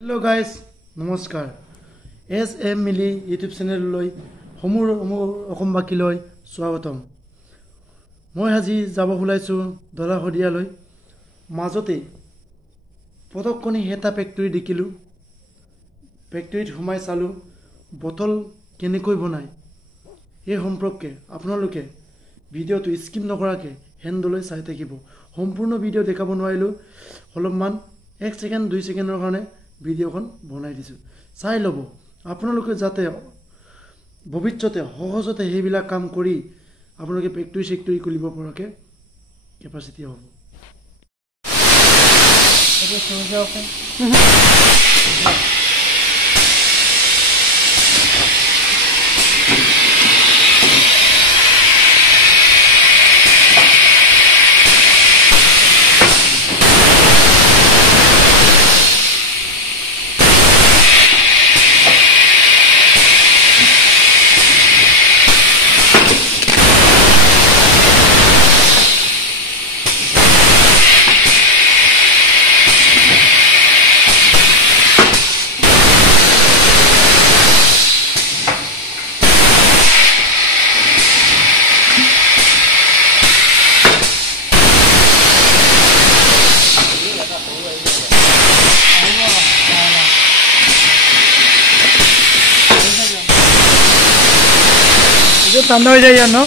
Hello guys नमस्कार S M मिली YouTube चेनेलলৈ সমূহ অসমবাসীলৈ স্বাগতম। মই আজি যাব ওলাইছো দলাশদিয়ালৈ। মাজতে পদকনি হেতা ফেক্টৰী দেখিলো। ফেক্টৰীত সোমাই চালো বটল কেনেকৈ বনায়। এই সম্পৰ্কে আপোনালোকে ভিডিঅ'টো স্কিপ নকৰাকৈ হেণ্ডলৈ চাই থাকিব। সম্পূৰ্ণ ভিডিঅ' দেখাব নোৱাৰিলো অলপমান 1 সেকেন্ড 2 সেকেন্ডৰ কাৰণে ভিডিঅ'খন বনাই দিছো চাই লব। আপোনালোকে যাতে ভৱিষ্যতে সহজতে সেইবিলাক কাম কৰি আপোনালোকে ফেক্টৰী খুলিব পৰাকে কেপাচিটি হ'ব। এটা সমস্যা আছে ठंडा हो जाए ना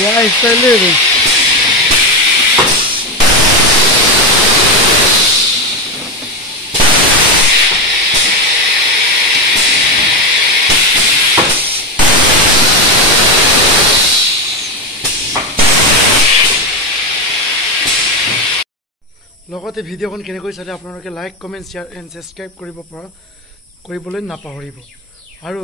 ya está libre. লগতে ভিডিঅ'খন কেনেকৈ চালে আপোনালোকে like comment share and subscribe কৰিবলৈ নাপাহৰিব আৰু